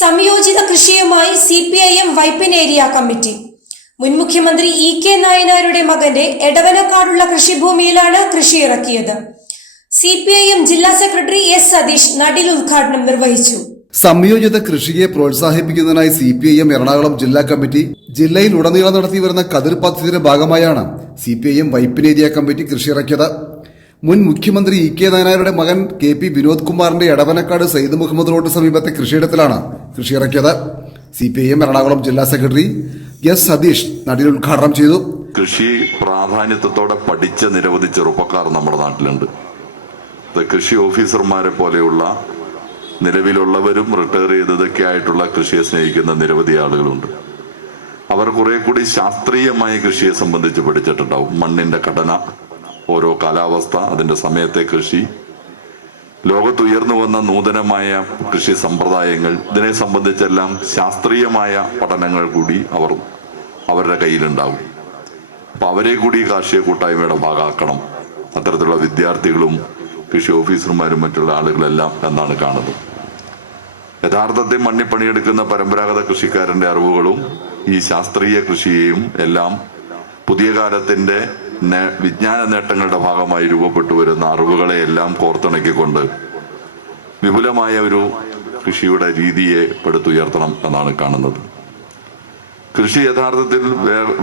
സംയോജിത കൃഷിയുമായി CPIM Vypin area committee. മുൻ മുഖ്യമന്ത്രി EK നായനാരുടെ മകന്റെ എടവനക്കാടുള്ള കൃഷിഭൂമിയിലാണ് കൃഷി ഇറക്കിയത്. CPIM ജില്ലാ സെക്രട്ടറി S സതീഷ് നടിൽ ഉദ്ഘാടനം നിർവഹിച്ചു. സംയോജിത കൃഷിയെ പ്രോത്സാഹിപ്പിക്കുന്നതിനായി CPIM എറണാകുളം ജില്ലാ കമ്മിറ്റി ജില്ലയിൽ ഉടനീളം നടത്തിവരുന്ന കതിർ പദ്ധതിയുടെ ഭാഗമായാണ് CPIM വൈപ്പിൻ ഏരിയ കമ്മിറ്റി കൃഷിയിറക്കിയത്. മുൻ മുഖ്യമന്ത്രി EK നായനാരുടെ മകൻ KP വിനോദ് കുമാറിന്റെ എടവനക്കാട് സയ്യിദ് മുഹമ്മദ് റോഡ് സമീപത്തെ കൃഷിയിടത്തിലാണ് കൃഷിയിറക്കിയത്. CPIM എറണാകുളം ജില്ലാ സെക്രട്ടറി S സതീഷ് നടിയിൽ ഉദ്ഘാടനം ചെയ്തു. കൃഷി പ്രാധാന്യത്തോടെ പഠിച്ച നിരവധി ചെറുപ്പക്കാർ നമ്മുടെ നാട്ടിലുണ്ട്. കൃഷി ഓഫീസർമാരെ പോലെയുള്ള നിലവിലുള്ളവരും റിട്ടയർ ചെയ്തതൊക്കെ ആയിട്ടുള്ള കൃഷിയെ സ്നേഹിക്കുന്ന നിരവധി ആളുകളുണ്ട്. അവർ കുറെ കൂടി ശാസ്ത്രീയമായ കൃഷിയെ സംബന്ധിച്ച് പഠിച്ചിട്ടുണ്ടാവും. മണ്ണിന്റെ ഘടന, ഓരോ കാലാവസ്ഥ, അതിന്റെ സമയത്തെ കൃഷി, ലോകത്ത് ഉയർന്നു വന്ന നൂതനമായ കൃഷി സമ്പ്രദായങ്ങൾ, ഇതിനെ സംബന്ധിച്ചെല്ലാം ശാസ്ത്രീയമായ പഠനങ്ങൾ കൂടി അവരുടെ കയ്യിലുണ്ടാവും. അപ്പൊ അവരെ കൂടി കാർഷിക കൂട്ടായ്മയുടെ ഭാഗമാക്കണം, അത്തരത്തിലുള്ള വിദ്യാർത്ഥികളും കൃഷി ഓഫീസർമാരും മറ്റുള്ള ആളുകളെല്ലാം എന്നാണ് കാണുന്നത്. യഥാർത്ഥത്തിൽ മണ്ണിൽ പണിയെടുക്കുന്ന പരമ്പരാഗത കൃഷിക്കാരന്റെ അറിവുകളും ഈ ശാസ്ത്രീയ കൃഷിയെയും എല്ലാം പുതിയ കാലത്തിന്റെ വിജ്ഞാന നേട്ടങ്ങളുടെ ഭാഗമായി രൂപപ്പെട്ടു വരുന്ന അറിവുകളെയെല്ലാം കോർത്തിണക്കിക്കൊണ്ട് വിപുലമായ ഒരു കൃഷിയുടെ രീതിയെ പടുത്തുയർത്തണം എന്നാണ് കാണുന്നത്. കൃഷി യഥാർത്ഥത്തിൽ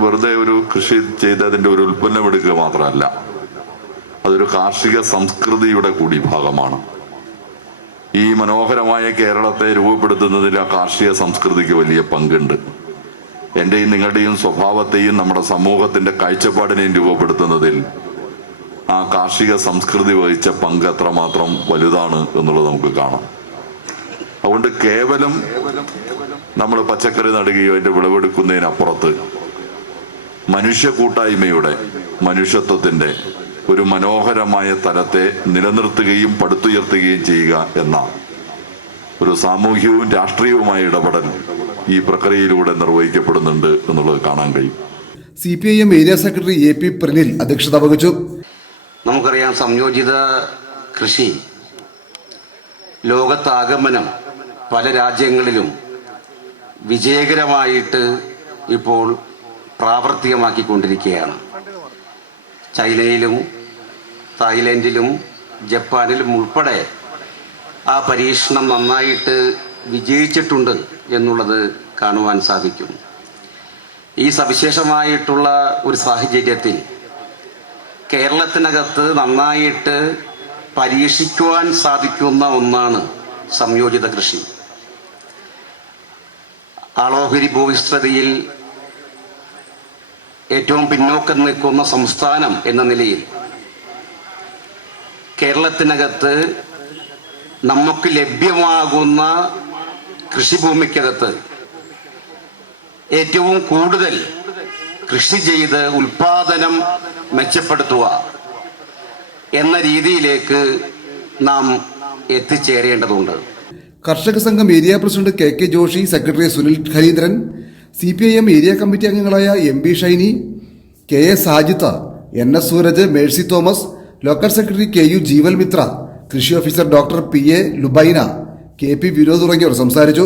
വെറുതെ ഒരു കൃഷി ചെയ്തതിന്റെ ഒരു ഉൽപ്പന്നം എടുക്കുക മാത്രമല്ല, അതൊരു കാർഷിക സംസ്കൃതിയുടെ കൂടി ഭാഗമാണ്. ഈ മനോഹരമായ കേരളത്തെ രൂപപ്പെടുത്തുന്നതിൽ ആ കാർഷിക സംസ്കൃതിക്ക് വലിയ പങ്കുണ്ട്. എന്റെയും നിങ്ങളുടെയും സ്വഭാവത്തെയും നമ്മുടെ സമൂഹത്തിന്റെ കാഴ്ചപ്പാടിനെയും രൂപപ്പെടുത്തുന്നതിൽ ആ കാർഷിക സംസ്കൃതി വഹിച്ച പങ്ക് എത്രമാത്രം വലുതാണ് എന്നുള്ളത് നമുക്ക് കാണാം. അതുകൊണ്ട് കേവലം നമ്മൾ പച്ചക്കറി നടുകയോ അതിന്റെ വിളവെടുക്കുന്നതിനപ്പുറത്ത് മനുഷ്യ കൂട്ടായ്മയുടെ, മനുഷ്യത്വത്തിന്റെ ഒരു മനോഹരമായ തലത്തെ നിലനിർത്തുകയും പടുത്തുയർത്തുകയും ചെയ്യുക എന്ന ഒരു സാമൂഹികവും രാഷ്ട്രീയവുമായ ഇടപെടൽ ഈ പ്രക്രിയയിലൂടെ നിർവഹിക്കപ്പെടുന്നുണ്ട് എന്നുള്ളത് കാണാൻ കഴിയും. CPIM area secretary AP Pranil അധ്യക്ഷത വഹിച്ചു. നമുക്കറിയാം, സംയോജിത കൃഷി ലോകത്താകമനം പല രാജ്യങ്ങളിലും വിജയകരമായിട്ട് ഇപ്പോൾ പ്രാവർത്തികമാക്കിക്കൊണ്ടിരിക്കുകയാണ്. ചൈനയിലും തായ്ലൻഡിലും ജപ്പാനിലും ഉൾപ്പെടെ ആ പരീക്ഷണം നന്നായിട്ട് വിജയിച്ചിട്ടുണ്ട് എന്നുള്ളത് കാണുവാൻ സാധിക്കും. ഈ സവിശേഷമായിട്ടുള്ള ഒരു സാഹചര്യത്തിൽ കേരളത്തിനകത്ത് നന്നായിട്ട് പരീക്ഷിക്കുവാൻ സാധിക്കുന്ന ഒന്നാണ് സംയോജിത കൃഷി. ആളോഹരി ഭൂവിസ്തൃതിയിൽ ഏറ്റവും പിന്നോക്കം നിൽക്കുന്ന സംസ്ഥാനം എന്ന നിലയിൽ കേരളത്തിനകത്ത് നമുക്ക് ലഭ്യമാകുന്ന കൃഷിഭൂമിക്കകത്ത് ഏറ്റവും കൂടുതൽ കൃഷി ചെയ്ത് ഉൽപാദനം മെച്ചപ്പെടുത്തുക എന്ന രീതിയിലേക്ക് നാം എത്തിച്ചേരേണ്ടതുണ്ട്. Karshaka Sangham area president KK Joshi, secretary Sunil Harindran, CPIM area committee അംഗങ്ങളായ MB Shiny, KS Sajitha, NS Suraj, Mercy Thomas, local secretary KU Jeeval Mitra, കൃഷി officer doctor PA Lubaina, KP Vinod തുടങ്ങിയവർ സംസാരിച്ചു.